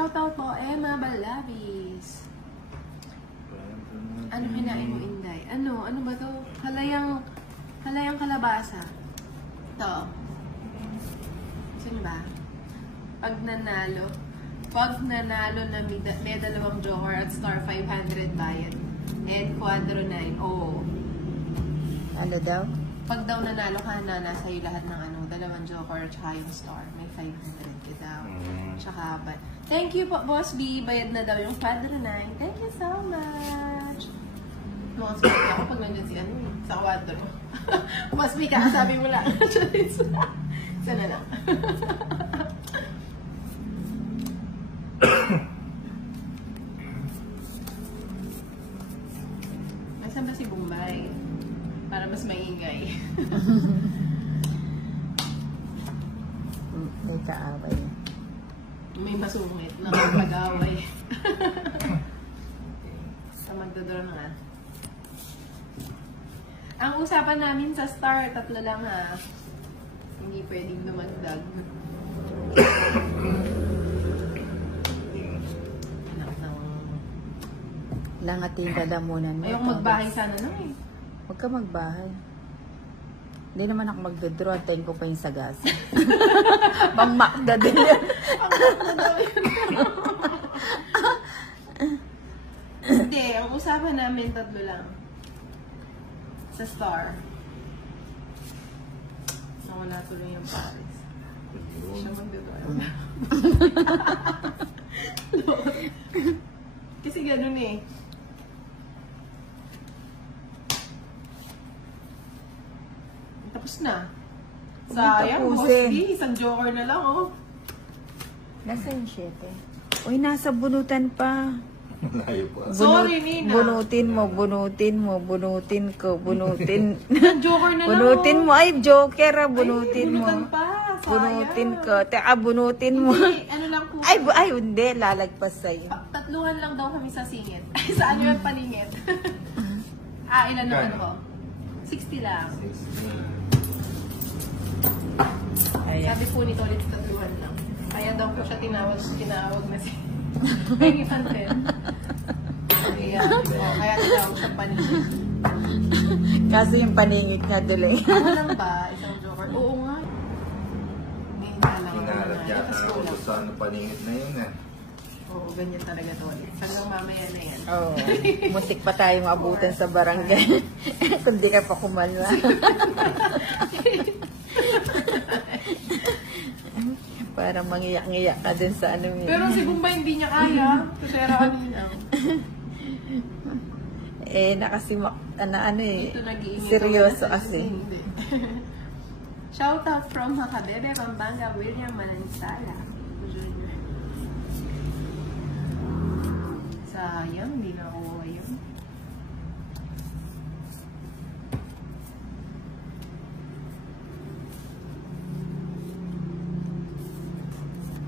Shoutout po, Emma Balabis. Ano kinain mo, Inday? Ano ba to? Halayang kalabasa. Ito. Saan ba? Pag nanalo na may dalawang joker at star 500 bayad. And quadro 9. Oh. Ano daw? Pag daw nanalo ka na, nasa iyo lahat ng dalawang joker at saka yung star. May 500 ka daw. Tsaka ba? Thank you po, Boss B. Bayad na daw yung quadro 9. Thank you so much. Mga sabi ako pag nandiyan si sa quadro. Boss B, kakasabi mo lang. Sana lang. Nasaan ba si Bombay? Para mas maingay. May kaaway. May masungit na kapag-away. Sa magdodoro nga. Ang usapan namin sa star, 3 lang ha. Hindi pwedeng dumagdag. Langatin lalamunan mo. Ayong magbahay sana no eh. Huwag ka magbahay. Hindi naman ako magdodraw. Antayin ko pa yung sagasa. Pang-makda din yan. Hindi, ang usapan namin 3 lang. Sa star. Nawala tuloy yung Paris. Siya magdodraw. Kasi ganun eh. Tapos na. Sayang, Boss B. Isang joker na lang, oh. Nasa yung 7. Uy, nasa bunutan pa. Sorry, Nina. Bunutin ko. Bunutin. Joker na lang, Bunutin oh. mo. Ay, joker ah. Bunutin mo. Bunutan pa. Sayang. Bunutin ko. Teka, bunutin mo. Hindi, ano lang po. Ay, hindi. Lalagpas sa'yo. 3 lang daw kami sa singit. Ay, saan yung paningit? Ilan naman po? 60 lang. Ayan. Sabi po nito ulit 3 lang. Kaya daw po siya tinawag na si Pengi Panten. Kaya tinawag siya paningit. Kaso yung paningit nga duloy. Ano lang ba? Isang joker? Oo nga. May hinalang ako na. Tapos kulang. Saan paningit na yun eh. Oo, ganyan talaga to ulit. Hanggang mamaya na yan. Oo. Muntik pa tayong abutan sa barangay. Kung di ka pa kumalma. Parang mangiyak-ngiyak ka din sa ano yun. Pero si Bumba hindi niya kaya. Kusera kanina. Nakasimak, ano eh. Dito nag-iingit. Seryoso kasi. Shout out from Hakabebe, Pampanga, William Manansala. Junior. Sayang, hindi nakuha yun.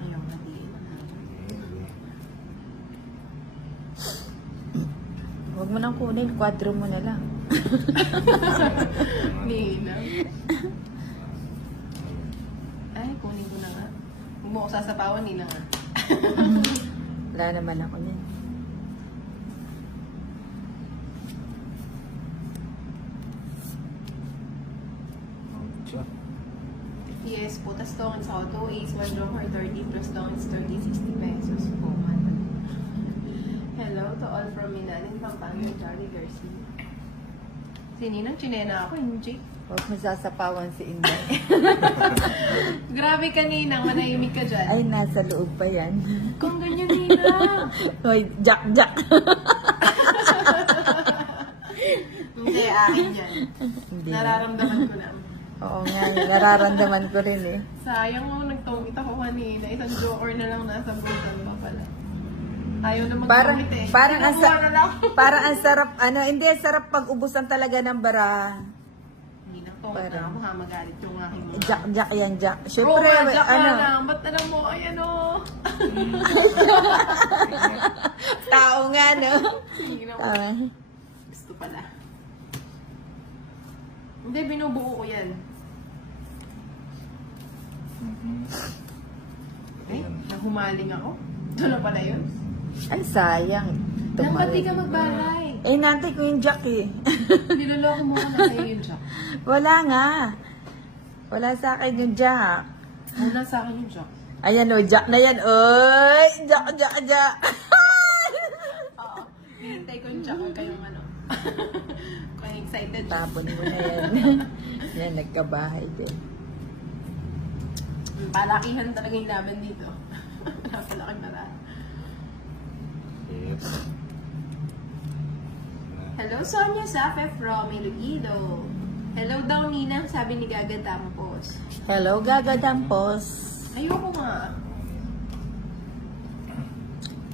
Ayaw hatiin. Huwag mo nang kunin, 4 mo na lang. Nina. Ay, kunin ko na nga. Huwag mo ako sasapawan, Nina nga. Wala naman ako niyan. Yes po, tas tongits ako, 2 ace, 1 joker, 30 plus tongits, 30, 60 pesos po. Hello to all from Minanin, Pampanga, Charlie Garcia. Si Ninang, chinena ako, hindi. Huwag mo sasapawan si Inday. Grabe ka, Ninang, manahimik ka dyan. Ay, nasa loob pa yan. Kung ganyan, Ninang. Hoy, Jack. Hindi, akin yan. Hindi. Nararamdaman ko na. Oo nga, nararamdaman ko rin eh. Sayang mo, nagtungit ako kanina. Isang joker na lang nasa butan pa pala. Ayaw na magtungit eh. Parang ang sarap, hindi, sarap pag ubusan talaga ng bara. Hindi na tungit na ako, ha, magalit yung aking mga. Jack yan, Jack. Bro, Siyempre, Jack na lang. Ba't alam mo, ay ano? Tao nga, no? Sige na. Gusto pala. Hindi, binubuo ko yan. Ay, nahumaling ako. Ito na pala yun. Ay, sayang. Nang ba't di ka magbahay? Eh, natin ko yung jack eh. Niloloko mo ka na sa'yo yung jack. Wala nga. Wala sa akin yung jack. Muna sa akin yung jack. Ayan o, jack na yan. Oy! Jack, jack, jack. Oo. Hihintay ko yung jack. Huwag kayong ano. Kung excited. Tapon mo na yan. Yan, nagkabahay din. Palakihan talaga yung laban dito. Napalaki na lahat. Hello, Sonia Safe from Iloilo. Hello daw, Nina. Sabi ni Gaga Dampos. Hello, Gaga Dampos. Ayoko nga.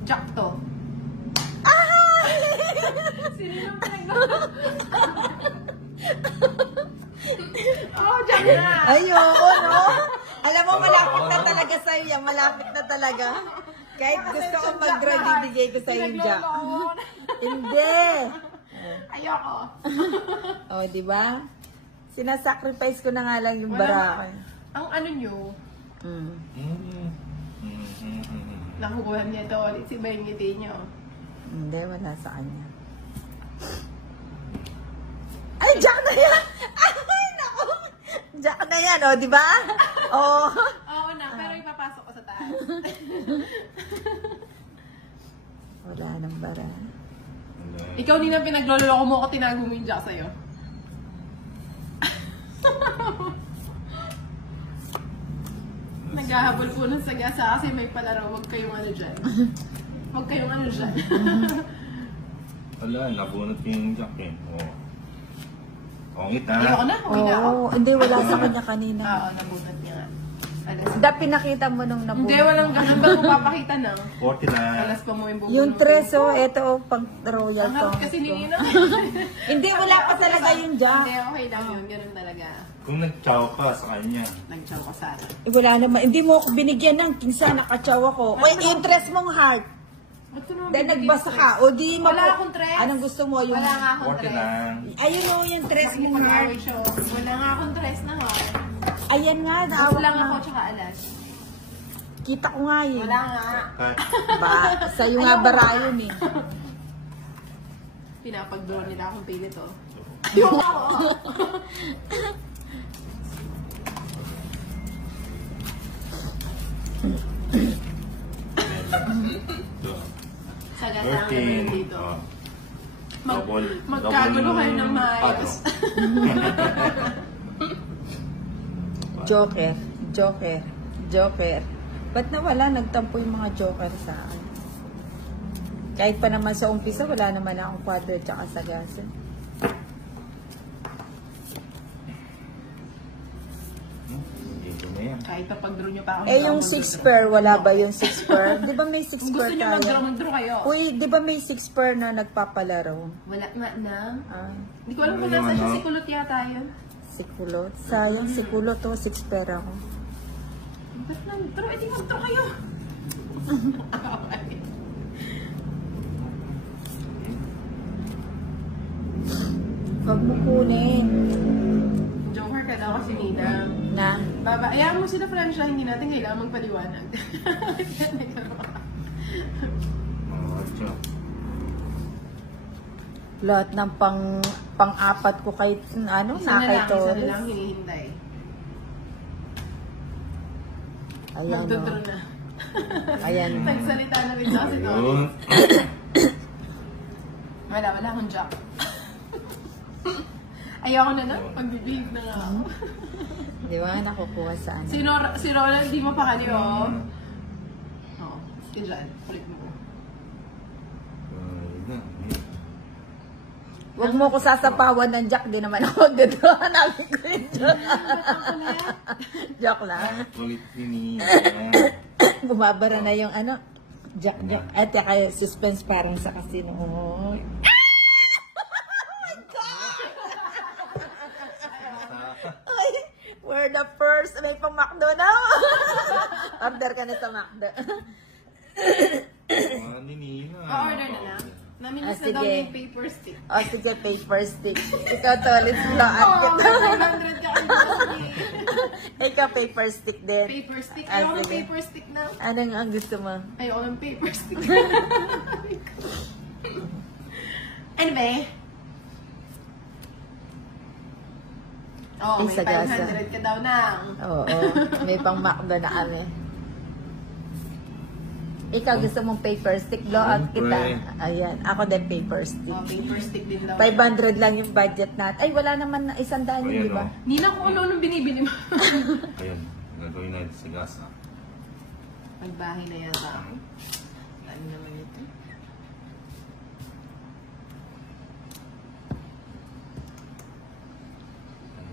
Jack to. Ah! Sino yung pinag- Oh, Jack na! Ayoko, no? Alam mo, malapit na talaga sa'yo yan. Malapit na talaga. Kahit gusto ko mag-draw, bibigay ko sa'yo yung jack. Hindi. Ayoko. O, di ba? Sinasacrifice ko na nga lang yung barako. Ang ano nyo, nakukuha niya ito ulit si Bayngiti nyo. Hindi, wala sa kanya. Ay, jack na yan! Ay, naku! Jack na yan, o, di ba? O. Oo na, pero ipapasok ko sa taas. Wala nang bara. Ikaw din ang pinagloloko mo ako, tinago mo yung jack sa'yo. Naghahabol po ng sagasa kasi may palaro. Huwag kayong ano dyan. Huwag kayong ano dyan. Wala, nabunot yung jack eh. Oo. Pangit ha? Ayoko na, huwag na ako. Oo, hindi, wala sa kanya kanina. Oo, nabunot niya nga. Alas. Da, pinakita mo nung nabunod. Hindi, walang ganun. Ba't mo papakita na? 40 na. Alas pa mo yung bubunot. Yung tres, oh, eto, pang royal Ang harap to. kasi ni Nina. Hindi, wala pa talaga yung jack. Hindi, okay lang yun. Ganun talaga. Kung nag-chow ka sa kanya. Nag-chow ko sana. Eh, wala naman. Hindi mo ako binigyan ng kinsa, nakachaw ako. Uy, interest mong heart. Ba't ko naman Dahil binigyan nagbasa sa'yo? ka. O di mo. Wala akong tres. Anong gusto mo? Yung... Wala nga akong 40 tres. lang. Ayun o, yung tres mong heart. Pag-away show. Wala nga akong tres na heart. Ayan nga, Ako naawak lang nga. ako tsaka alas. Kita ko nga yun. Wala nga. Cut. Ba, sa'yo nga barayon eh. Pinapag-draw nila akong pilit oh. Ayoko ako. Ito. Sagasa ang naman dito. Oh. Magkagulo kayo ng maayos. Joker, joker, joker. Ba't nawala? Nagtampo yung mga joker sa akin. Kahit pa naman sa umpisa, wala naman akong kwadro at saka sagasa. Dito na yan. Kahit pa pag-draw nyo pa ako. Eh, yung 6 pair, wala ba yung 6 pair? Di ba may 6 Kung gusto pair nyo tayo? mag-draw kayo. Uy, di ba may 6 pair na nagpapalaro? Wala nga na. Ah, Hindi ko alam kung nasa siya si Kulot yata yun. si Kulot. Sayang, si Kulot to, 6 pair ako. Ba't nag-draw? Eh, di mag-draw kayo. Huwag mo kunin. Joker ka daw kasi Nina. Na? Ayaw mo sila Francia, hindi natin kailangan magpaliwanag. Oh, chow. Lahat ng pang-apat ko kahit ano, Isa na nakay lang, to. isa na lang hinihintay. Ayan o. Magdodraw na. Ayan. Nagsalita na rin siya kasi to. Ayun. Wala akong jack. Ayoko na pagbibig na nga ako. Di ba? Nakukuha sa ano. Si Roland, hindi mo pa kaniyo. Oo. Sige dyan. Ulit mo. Ayun na. Huwag mo ko sasapawan ng jack. Di naman ako magdadraw. Hanapin ko yung jack. Joke lang. Ulit ni Bumabara na yung ano. Jack. At kaya suspense parang sa casino. Ay, we're the first. May pang McDo na. Order ka na sa McDo. Nina. O-order na lang. Naminis na daw sige. yung paper stick. O, sige, paper stick. Ikaw, Tolit, blowout Oo, kita. 500 ka ang Ikaw, paper stick din. paper stick. Ah, Ayaw ng sige. paper stick na. Anong ang gusto mo? Ayaw ng paper stick. Anyway. Oh, may Sagasa. 500 ka daw na. Oo, may pang makdo na kami. Ikaw, gusto mong paper stick? Blowout kita. Ayan, ako din paper stick. Oh, paper stick din daw. 500 lang yung budget natin. Ay, wala naman na 100 yun, di ba? Nina, kung ano nung binibili mo. Ayun, gagawin natin sa gasa. Magbahay na yata ako. Ano naman ito?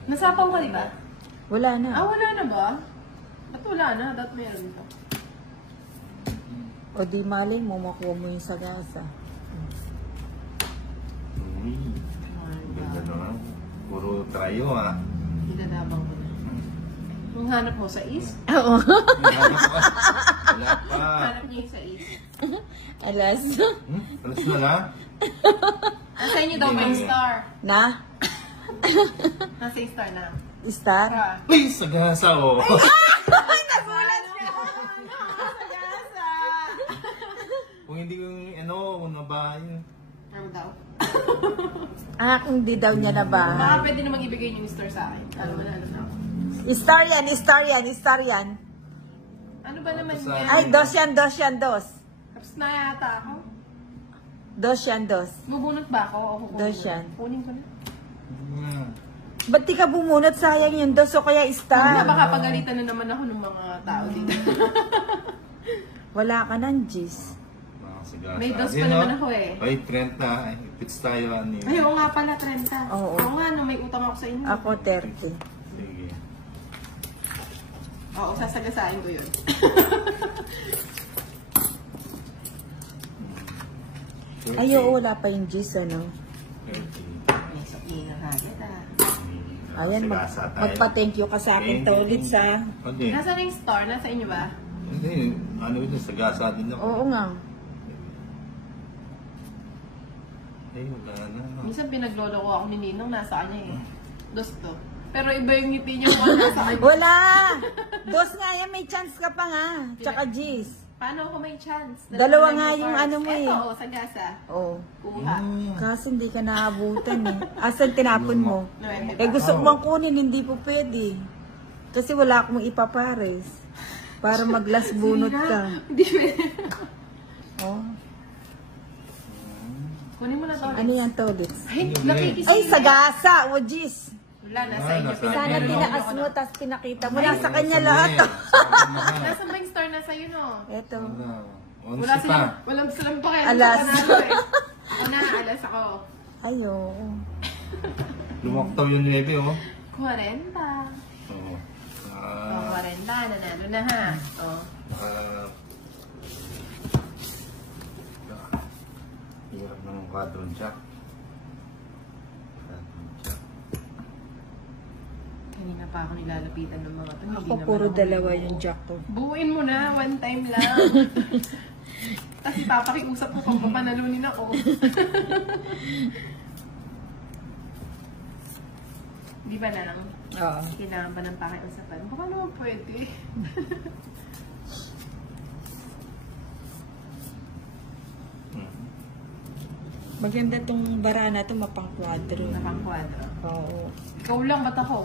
Nasapaw ka, di ba? Wala na. Ah, wala na ba? Ba't wala na? Ba't meron ka? O di malay mo, makuha mo yung sagasa. Uy, ganda naman. Puro trayo ah. Idadabang ko na. Kung hanap mo sa is, Oo. Wala pa. hanap niya yung sa is. Alas. Alas na lang? Nasa inyo daw ba yung star? Na? Nasa yung star na. Star? Ah. Ay, sagasa oh. Nagulat ka! Sagasa! Kung hindi ko kung nabahay. Ano daw? Ah, kung di daw niya na Baka ba? pwede namang ibigay yung star sa akin. Alam na ako. Star yan, star yan, star yan. Ano ba naman Sa- yan? Ay, dos yan, dos yan, dos. Tapos na yata ako. Dos yan, dos. Bubunot ba ako? O kukunin Dos ko? yan. Kunin ko na. Ba't di ka bumunot? Sayang yung dos o kaya Ano star. baka pagalitan na naman ako ng mga tao dito. Wala ka ng G's. Sagasa. May dos pa Ayun, naman oh. ako eh. Ay, 30. Ay, pits tayo. Ay, oo nga pala, 30. Oo. Oo nga, no, may utang ako sa inyo. Ako 30. Sige. Oo, sasagasain ko yun. Ay, oo, wala pa yung G's, ano? 30. May sabihin na kagad ah. Ayan, Sagasa tayo. magpa-thank you ka sa akin, Thank you. Tolit, sa... Hindi. Nasaan yung star? Nasa inyo ba? Hindi. Ano ito? Sagasa din ako. Oo nga. Ay, wala na. Minsan pinaglolo ko ako ni Ninong, nasa kanya eh. Dos to. Pero iba yung ngiti niyo kung nasa kanya. Wala! Dos nga yan, may chance ka pa nga. Tsaka G's. Paano ako may chance? Dalawa nga yung ano mo eh. Eto, sagasa. Oo. Kuha. Kasi hindi ka naabutan eh. Asan tinapon mo? Nuwente Eh pa. gusto ko bang kunin, hindi po pwede. Kasi wala akong ipapares. Para mag-last bunot ka. Hindi pwede. Oh. Kunin mo na to. Ano yan, Tolit? Ay, nakikisila. Ay, sagasa! O, G's! Wala, nasa inyo. nasa- Sana Meron tinaas ako mo, na. tapos pinakita mo. Nasa kanya lahat. Nasaan ba yung star nasa iyo, no? Eto. Wala silang pakialam Alas. sa panalo eh. Una, alas ako. Ayo. Lumaktaw yung 9, oh. 40. Oo. Oh, 40. Nanalo na ha. Oh. Hirap ng quadron jack. Kanina pa ako nilalapitan ng mga to. Hindi Ako naman puro ako dalawa buo. yung jack ko. Buuin mo na, one time lang. Kasi papakiusap ko pag papanalunin ako. Di ba lang? Oo. Kailangan ba ng pakiusapan? Baka naman pwede. Maganda tong bara na to, mapang kwadro. Napang kwadro. Oo. Ikaw lang, ba't ako?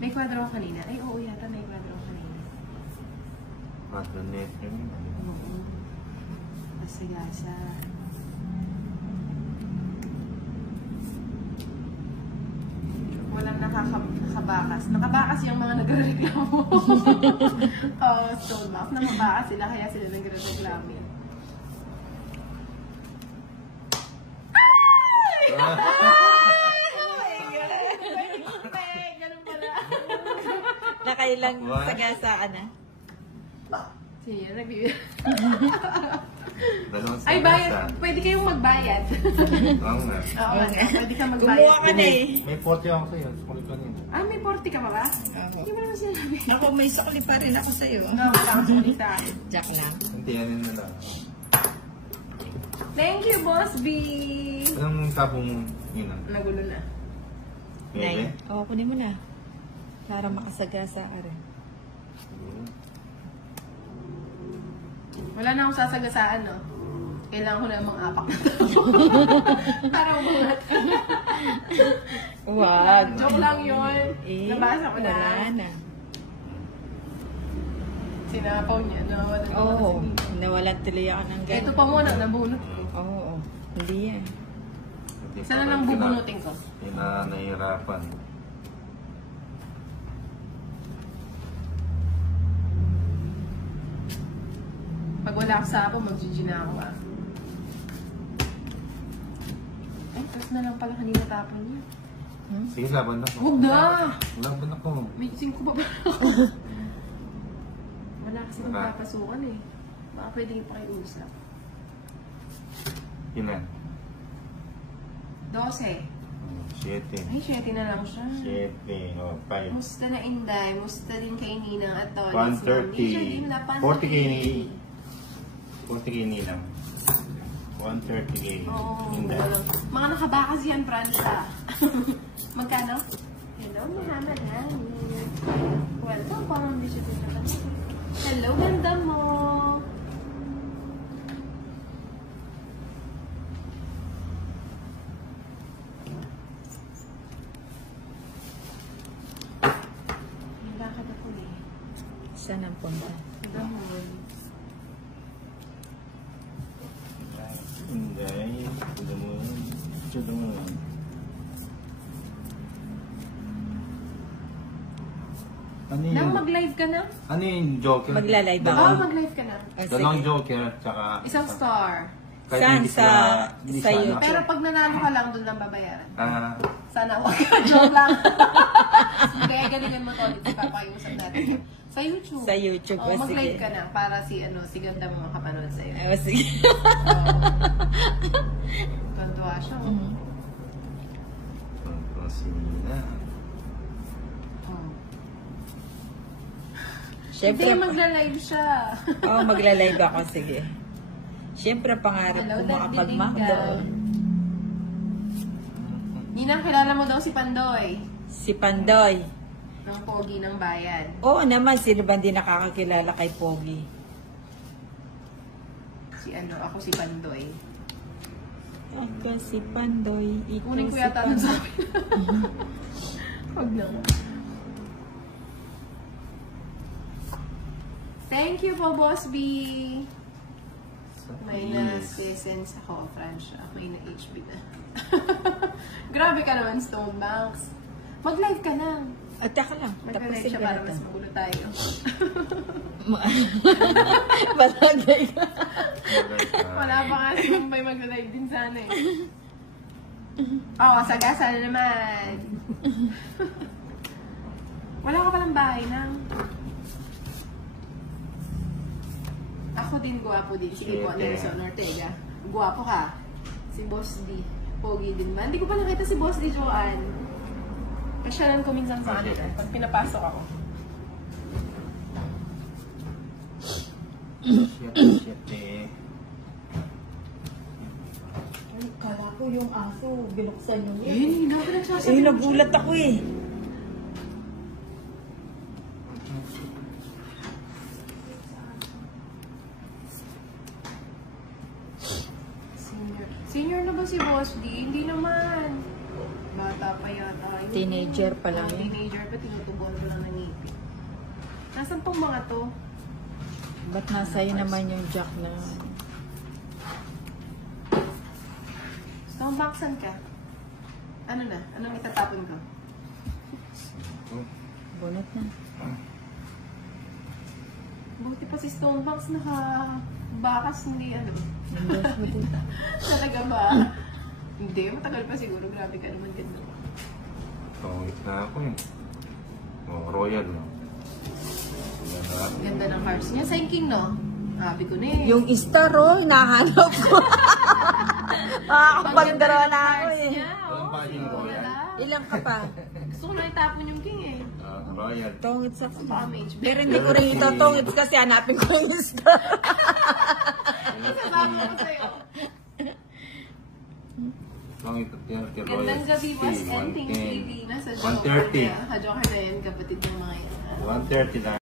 May kwadro ako kanina. Ay, oo yata may kwadro ako kanina. Quadron net. Oo. Masagasa. Walang nakakabakas. Nakabakas yung mga nagre-reklamo. Oo, stone box. Nakabakas sila, kaya sila nagre-reklamo yan. Ganun pala. Nakailang What? sagasaan na. Sige, nagbibigay. Dalawang Ay, sagasa. bayad. Pwede kayong magbayad. Oo nga. Oo, pwede kang magbayad. Gumawa ka na eh. May 40 ako sa'yo. Sulit ka nyo. Ah, may 40 ka pa ba? Ako. Hindi mo naman sinabi. Ako, may sukli pa rin ako sa'yo. No, wala akong sulit sa akin. Jack lang. Hintiyanin na lang. Thank you, Boss B! Anong tapong yun ah? Nagulo na. Pwede? Oo, kunin mo na. Para makasagasa ka rin. Wala na akong sasagasaan, no? Kailangan ko na mga apak na para umungat. Wag. Joke lang yun. Nabasa ko na. Wala na. Sinapaw niya. Nawala na Oo. kasi. Nawalan tuloy ako ng gano'n. Ito pa muna, nabunot. Oo. Hindi yan. Sana lang bubunutin ko. Hindi na nahihirapan. Pag wala ka sa ako, mag-GG na ako ah. Ay, tapos na lang pala kanina tapon niya. Sige, laban ako. Huwag na! Laban ako. May 5 pa ba ako? Wala kasi Wala. magpapasukan eh. Baka pwede ipakiusap. Ilan? 12. 7. Ay, 7 na lang siya. 7. O, 5. Musta na Inday? Musta din kay Ninang at Tony? 130. 40K ni... 40K nilang. 130K. Oo. Hindi. Mga nakabakas yan, Francia. Magkano? Hello, Muhammad Hani. Welcome, parang hindi siya din. Hello, ganda mo. Nilakad ako eh. Saan ang punta? Ganda mo. Hindi. Ito mo. Ito mo. Ano Nang yung... mag-live ka na? Ano yung Joker? Magla-live Oo, ako. mag-live ka na. Ah, Dalawang sige. Joker, tsaka... Isang star. Kahit Saan? hindi sila- hindi Sa sana. YouTube? Pero pag nanalo ka lang, doon lang babayaran. Ah, Sana wag ka. Joke lang. Kaya galingan mo to. Dito papakiusap natin. Sa YouTube. Sa YouTube, Oh, sige. mag-live ka na para si ganda mo makapanood sa'yo. Ay, sige. Tuwa siya. Oh. Mhm. Sina. Oh. Siyempre, Hindi, magla-live siya. oh, magla-live ako, sige. Siyempre, pangarap Hello, ko Dad makapag-McDo. Ninang, kilala mo daw si Pandoy. Si Pandoy. Ng Pogi ng Bayan. Oo naman, sino ba hindi nakakakilala kay Pogi? Ako si Pandoy. Ako si Pandoy, ikaw Kunin ko si yata nun sa Pandoy. akin. Huwag na. Thank you po, Boss B. May na-lessons ako, Francia. May na-HB na. Grabe ka naman, Stonebanks. Mag-live ka na. At teka lang, Mag-live tapusin siya ko para na mas ito. magulo tayo. Balagay ka. Wala pa nga si Mumbai mag-live din sana eh. Oo, sagasa na naman. Wala ka palang bahay nang. Ako din, guwapo din. Sige po, Nelson Ortega. Guwapo ka. Si Boss D. Pogi din ba? Hindi ko pa nakita si Boss D, Joanne. Pasyalan ko minsan sa kanila. Pag pinapasok ako. Shit eh. Ay, kala ko yung aso, binuksan nyo Eh, hindi ako nagsasabi. Eh, nagulat ako eh. Senior na ba si Boss D? Hindi naman. Bata pa yata. Yun. Teenager pa lang yun. Teenager pa, tinutubuan ko lang ng ngipin. Nasaan pong mga to? Ba't nasa iyo naman yung jack na... Stonebanksan ka? Ano na? Anong itatapon ko? Bunot na. Buti pa si Stonebanks bakas hindi ano. Windows mo din. Talaga ba? Hindi, matagal pa siguro. Grabe ka naman, ganda mo. Tawit na ako eh. Oh, royal no. Ganda ng cars niya. King, no? Sabi ko na eh. Yung star, oh, hinahanap ko. Makakapagdara na ako eh. Walang pa yung royal. Ilang ka pa? Gusto ko na itapon yung king eh. Royal. Tongits ako. Baka may HB. Pero hindi ko rin itotongits kasi hanapin ko yung star. Sabago ko sa'yo. Song ito kay Gandang Royal gabi, Boss City, N. Thank you, 110. Lina, sa Joker. 130. Joker na yan, kapatid ng mga yan. 130 na.